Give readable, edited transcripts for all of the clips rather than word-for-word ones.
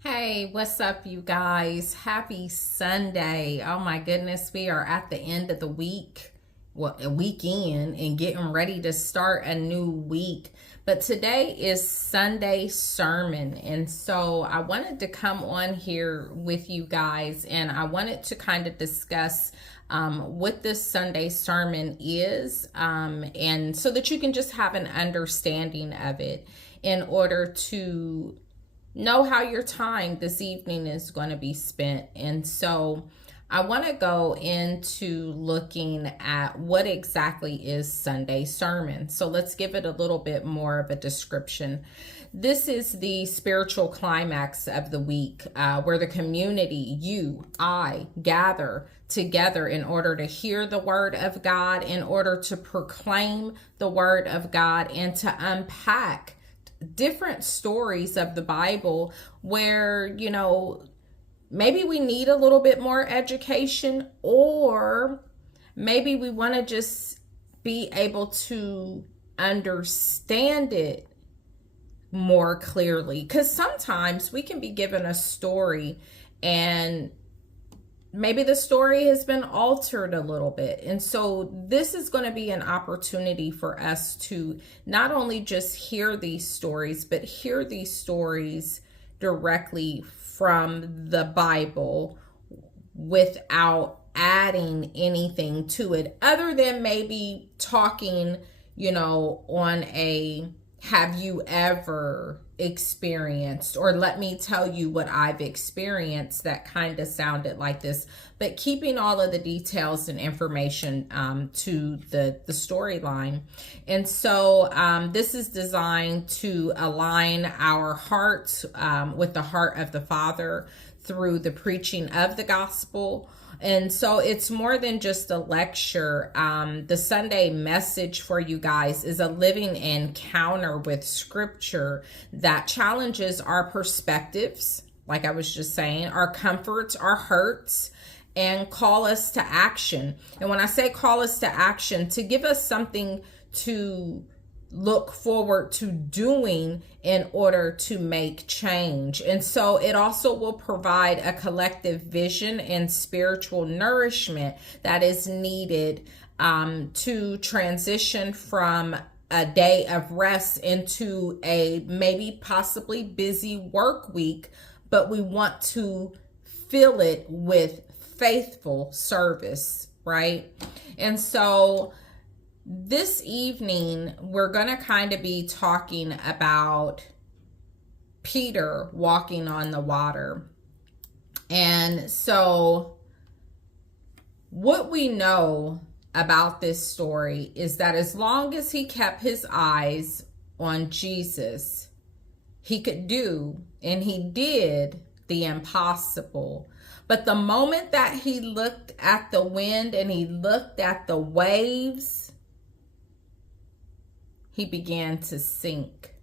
Hey, what's up, you guys? Happy Sunday. Oh my goodness, we are at the end of the week, well, a weekend, and getting ready to start a new week. But today is Sunday sermon. And so I wanted to come on here with you guys and I wanted to kind of discuss what this Sunday sermon is, and so that you can just have an understanding of it in order to know how your time this evening is going to be spent. And so I want to go into looking at what exactly is Sunday sermon. So let's give it a little bit more of a description. This is the spiritual climax of the week, where the community, I, gather together in order to hear the word of God, in order to proclaim the word of God, and to unpack different stories of the Bible where, maybe we need a little bit more education, or maybe we want to just be able to understand it more clearly. Because sometimes we can be given a story and maybe the story has been altered a little bit. And so this is going to be an opportunity for us to not only just hear these stories, but hear these stories directly from the Bible without adding anything to it, other than maybe talking, on a have you ever experienced, or let me tell you what I've experienced, that kind of sounded like this, but keeping all of the details and information to the storyline. And so this is designed to align our hearts with the heart of the Father through the preaching of the gospel. And so it's more than just a lecture. The Sunday message for you guys is a living encounter with scripture that challenges our perspectives, like I was just saying, our comforts, our hurts, and call us to action. And when I say call us to action, to give us something to look forward to doing in order to make change. And so it also will provide a collective vision and spiritual nourishment that is needed to transition from a day of rest into a maybe possibly busy work week, but we want to fill it with faithful service, right? And so this evening, we're going to kind of be talking about Peter walking on the water. And so what we know about this story is that as long as he kept his eyes on Jesus, he could do, and he did, the impossible. But the moment that he looked at the wind and he looked at the waves, he began to sink.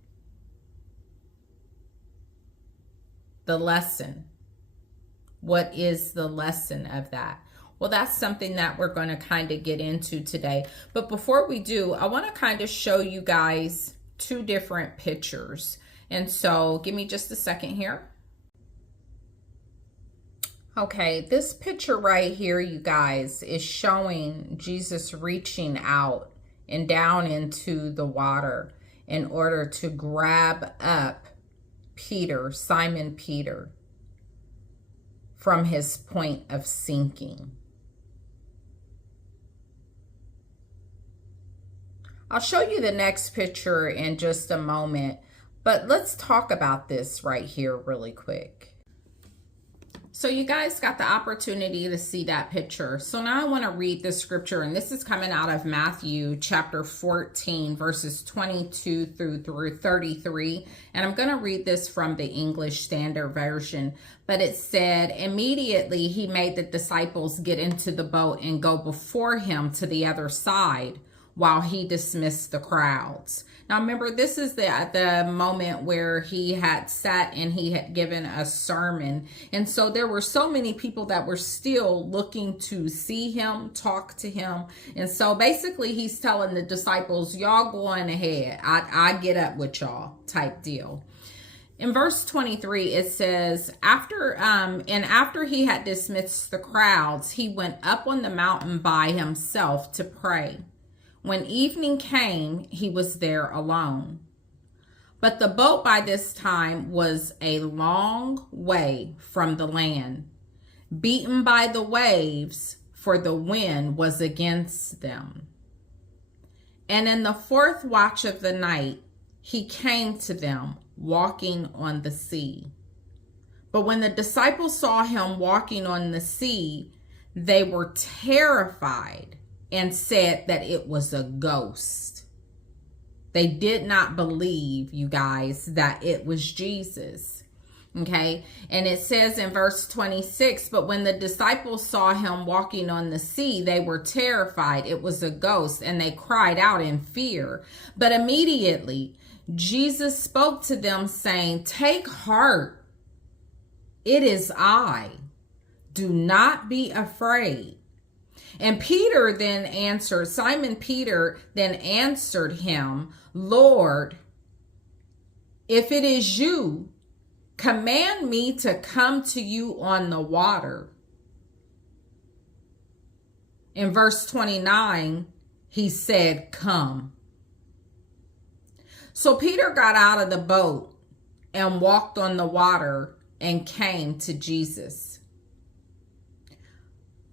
The lesson. What is the lesson of that? Well, that's something that we're going to kind of get into today. But before we do, I want to kind of show you guys two different pictures. And so give me just a second here. Okay, this picture right here, you guys, is showing Jesus reaching out and down into the water in order to grab up Peter, Simon Peter, from his point of sinking. I'll show you the next picture in just a moment, but let's talk about this right here really quick. So you guys got the opportunity to see that picture. So now I want to read the scripture, and this is coming out of Matthew chapter 14, verses 22 through 33. And I'm going to read this from the English Standard Version. But it said, immediately he made the disciples get into the boat and go before him to the other side, while he dismissed the crowds. Now remember, this is the moment where he had sat and he had given a sermon. And so there were so many people that were still looking to see him, talk to him. And so basically he's telling the disciples, y'all go on ahead. I get up with y'all type deal. In verse 23, it says, after he had dismissed the crowds, he went up on the mountain by himself to pray. When evening came, he was there alone. But the boat by this time was a long way from the land, beaten by the waves, for the wind was against them. And in the fourth watch of the night, he came to them, walking on the sea. But when the disciples saw him walking on the sea, they were terrified and said that it was a ghost. They did not believe, you guys, that it was Jesus. Okay. And it says in verse 26, but when the disciples saw him walking on the sea, they were terrified. It was a ghost, and they cried out in fear. But immediately Jesus spoke to them, saying, take heart. It is I. Do not be afraid. And Simon Peter then answered him, Lord, if it is you, command me to come to you on the water. In verse 29, he said, come. So Peter got out of the boat and walked on the water and came to Jesus.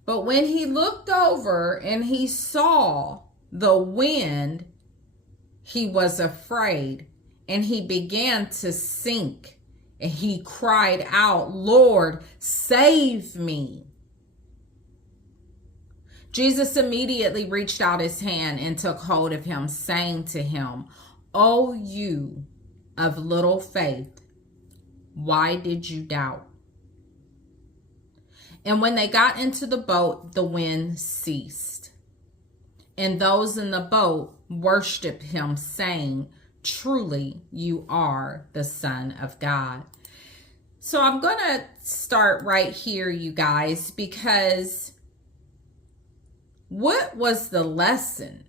But when he looked over and he saw the wind, he was afraid, and he began to sink. And he cried out, Lord, save me. Jesus immediately reached out his hand and took hold of him, saying to him, O you of little faith, why did you doubt? And when they got into the boat, the wind ceased. And those in the boat worshiped him, saying, truly, you are the Son of God. So I'm going to start right here, you guys, because what was the lesson?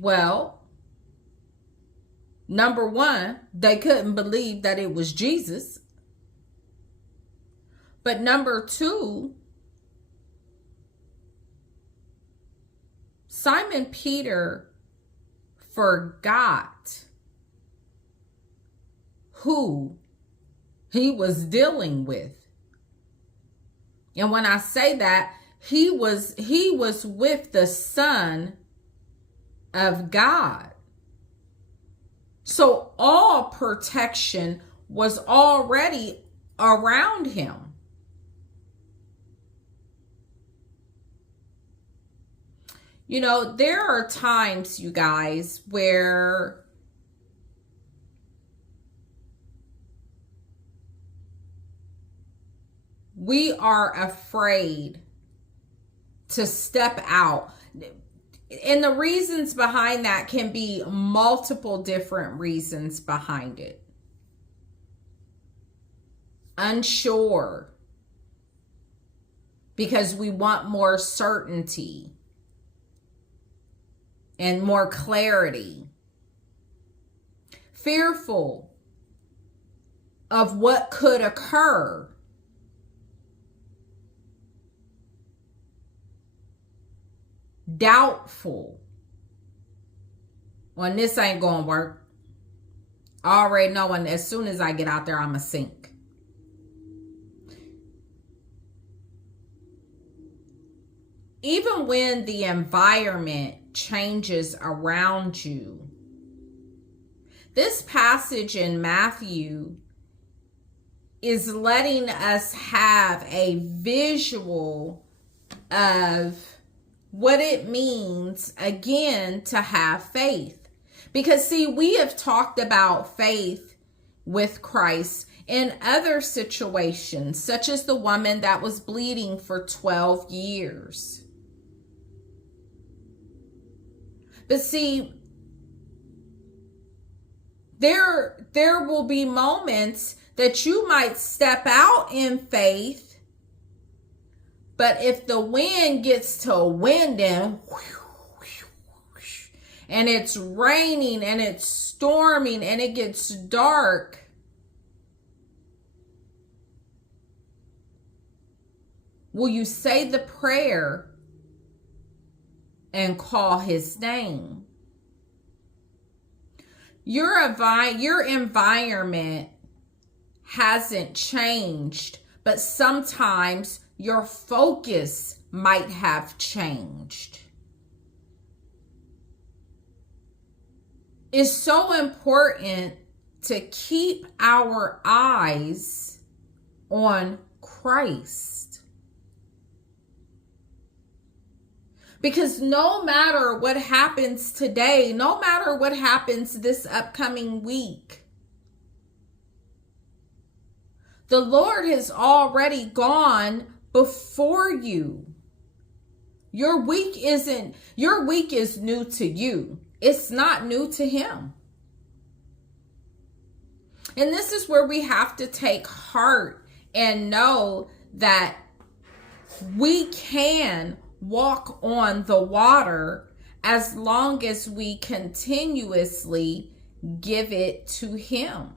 Well, number one, they couldn't believe that it was Jesus. But number two, Simon Peter forgot who he was dealing with. And when I say that, he was with the Son of God. So all protection was already around him. You know, there are times, you guys, where we are afraid to step out. And the reasons behind that can be multiple different reasons behind it. Unsure, because we want more certainty and more clarity. Fearful of what could occur. Doubtful. Well, this ain't gonna work. I already know, and as soon as I get out there, I'ma sink. Even when the environment changes around you. This passage in Matthew is letting us have a visual of what it means, again, to have faith. Because, see, we have talked about faith with Christ in other situations, such as the woman that was bleeding for 12 years. But see, there will be moments that you might step out in faith, but if the wind gets to winding and it's raining and it's storming and it gets dark, will you say the prayer and call his name? Your environment hasn't changed, but sometimes your focus might have changed. It's so important to keep our eyes on Christ. Because no matter what happens today, no matter what happens this upcoming week, the Lord has already gone before you. Your week is new to you. It's not new to him. And this is where we have to take heart and know that we can walk on the water as long as we continuously give it to him.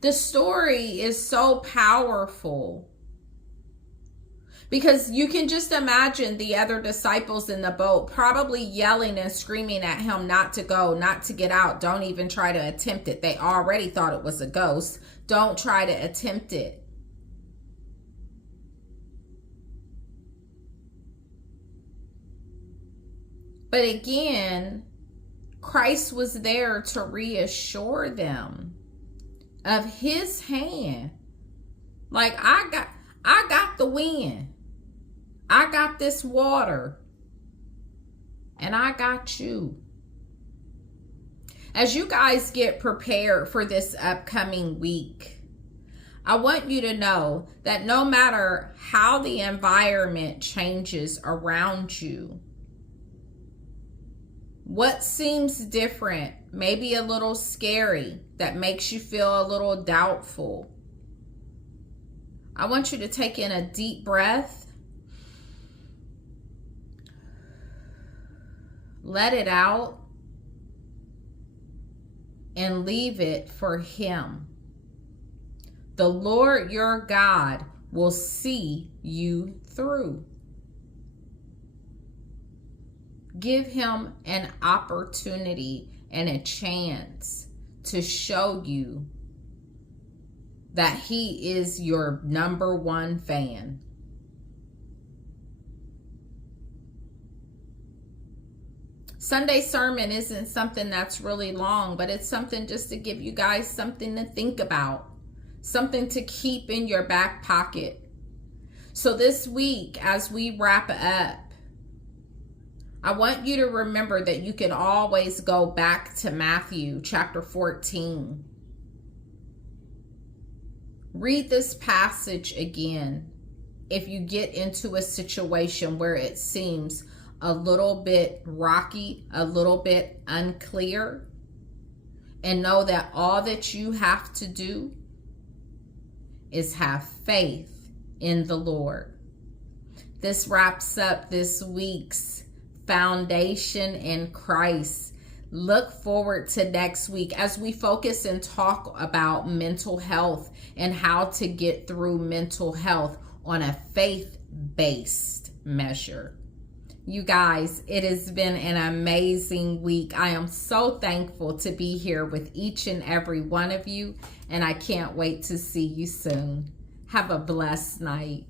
The story is so powerful because you can just imagine the other disciples in the boat probably yelling and screaming at him not to go, not to get out. Don't even try to attempt it. They already thought it was a ghost. Don't try to attempt it. But again, Christ was there to reassure them of his hand. Like, I got the wind. I got this water. And I got you. As you guys get prepared for this upcoming week, I want you to know that no matter how the environment changes around you, what seems different, maybe a little scary, that makes you feel a little doubtful, I want you to take in a deep breath. Let it out. And leave it for him. The Lord your God will see you through. Give him an opportunity and a chance to show you that he is your number one fan. Sunday sermon isn't something that's really long, but it's something just to give you guys something to think about, something to keep in your back pocket. So this week, as we wrap up, I want you to remember that you can always go back to Matthew chapter 14. Read this passage again if you get into a situation where it seems a little bit rocky, a little bit unclear, and know that all that you have to do is have faith in the Lord. This wraps up this week's Foundation in Christ. Look forward to next week as we focus and talk about mental health and how to get through mental health on a faith-based measure. You guys, it has been an amazing week. I am so thankful to be here with each and every one of you, and I can't wait to see you soon. Have a blessed night.